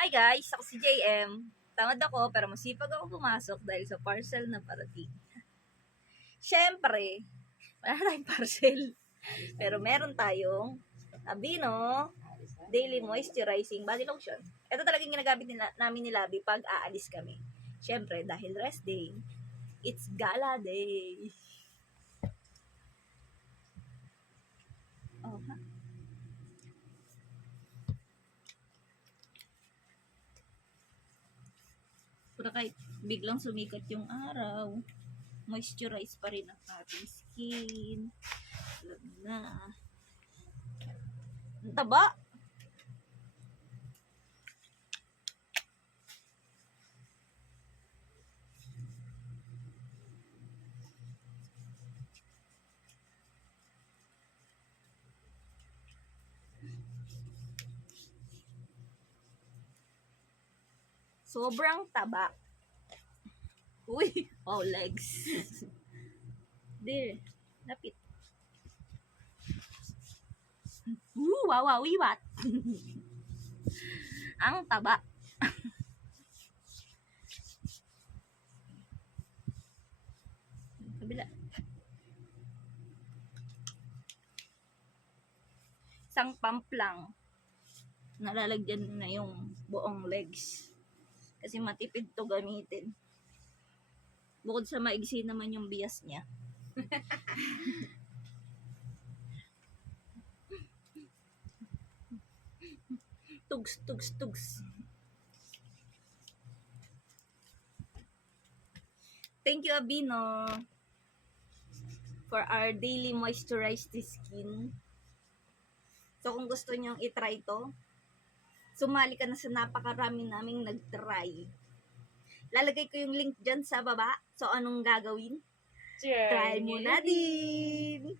Hi guys, ako si JM. Tamad ako pero masipag ako pumasok dahil sa parcel na parating. Siyempre, wala na tayong parcel. Pero meron tayong Aveeno Daily Moisturizing Body Lotion. Ito talagang ginagamit namin ni Labi pag aalis kami. Siyempre, dahil rest day, it's gala day. Oh, ha? Pero kahit biglang sumikat yung araw, moisturize pa rin ang ating skin. Alam na. Ang taba! Sobrang taba. Uy! Oh, legs. There. Lapit. Wow, wow, what? Ang taba. Kabila. Isang pump lang. Nalalagyan na yung buong legs. Kasi matipid to gamitin. Bukod sa maigsi naman yung bias niya. Tugs, tugs, tugs. Thank you, Aveeno, for our daily moisturized skin. So, kung gusto nyong itry to, sumali ka na sa napakarami naming nag-try. Lalagay ko yung link dyan sa baba. So, anong gagawin? Cheers! Try mo na din!